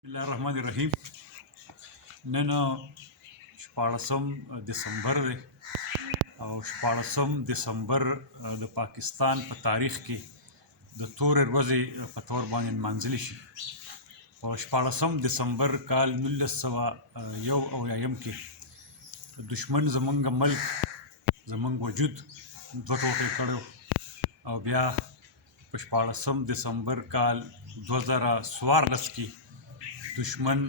بسم الله الرحمن الرحیم. نن 14 دسمبر دی او 14 دسمبر د پاکستان په تاریخ کې د تورې ورځې په تور باندې نمانځل شي. په 14 دسمبر کال 1991 کې دشمن زمونږ ملک زمونږ وجود دوه ټوټې کړو او بیا په 14 دسمبر کال 2014 کې دشمن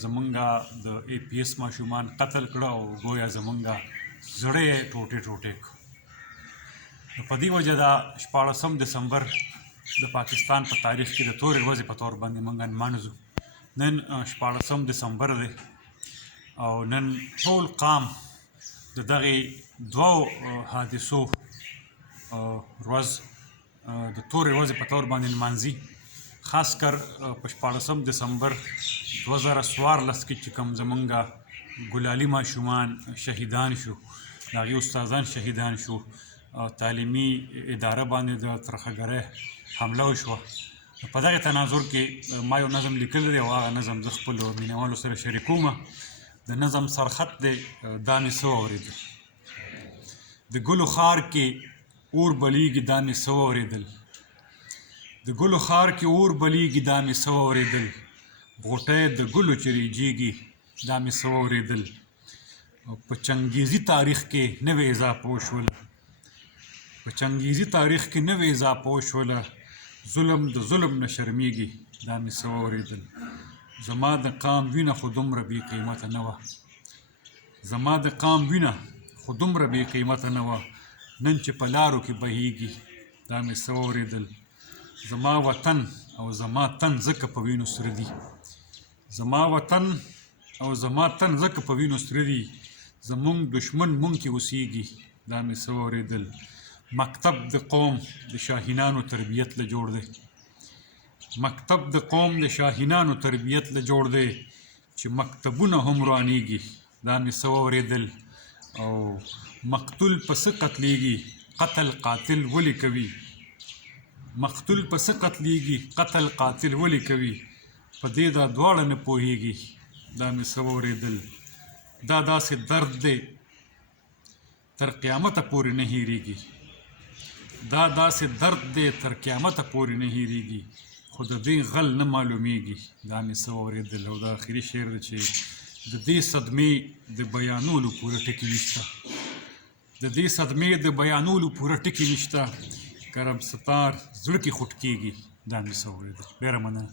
زمونږه د APS ماشومان قتل کړه او گویا زمونږه زړه یې ټوټې ټوټې کړ. نو په دې وجه دا 14 دسمبر د پاکستان په تاریخ کې د تورې ورځې په طور باندې موږ نمانځو. نن 14 دسمبر دی او نن ټول قام د دغې دوو حادثو ورځ د تورې ورځې په طور باندې نمانځي. خاص کر په 14 دسمبر 2014 کې چې کوم زمونږه ګلالي ماشومان شهیدان شو، د هغې استادان شهیدان شو، تعلیمي اداره باندې د ترخهګرۍ حمله وشوه. په دغې تناظر کې ما یو نظم لیکلی دی او هغه نظم زه خپلو مینوالو سره شریکوم. د نظم سرخط دی دا مې څه واورېدل، د ګلو خار کې اور بلیږي دا مې څه واورېدل، د ګلو خار کې اور بلیږي دا مې څه واورېدل، غوټۍ د ګلو چې ریجېږي دا مې څه واورېدل. په چنګیزي تاریخ کې نوې اضافه وشوله، په چنګیزي تاریخ کې نوې اضافه وشوله، ظلم د ظلم نه شرمېږي دا مې څه واورېدل. زما د قام وینه خو دومره بې قیمته نه وه، زما د قام وینه خو دومره بې قیمته نه وه، نن چې په لارو کې بهیږي دا مې څه واورېدل. زما وطن او زما تن ځکه په وینو سره دي، زما وطن او زما تن ځکه په وینو سره دي، زمونږ دشمن مونږ کې اوسېږي دا مې څه واورېدل. مکتب د قوم د شاهینانو تربیت له جوړ دی، مکتب د قوم د شاهینانو تربیت له جوړ دی، چې مکتبونه هم روانېږي دا مې څه واورېدل. او مقتول په څه قتلېږي قتل قاتل ولې کوي، مقتول په څه قتلېږي قتل قاتل ولې کوي، په دې دا دواړه نه پوهېږي دا مې څه واورېدل. دا داسې درد دی تر قیامته پورې نه هېرېږي، دا داسې درد دی تر قیامته پورې نه هېرېږي، خو د دې غل نه معلومیږي دا مې څه واورېدل. او دا آخري شعر دی چې د دې صدمې د بیانولو پوره ټکي نشته، د دې صدمې د بیانولو پوره ټکي نشته، کرم ستار زړه کې خوټ کېږي دا مې څه واورېدل. ډېره مننه.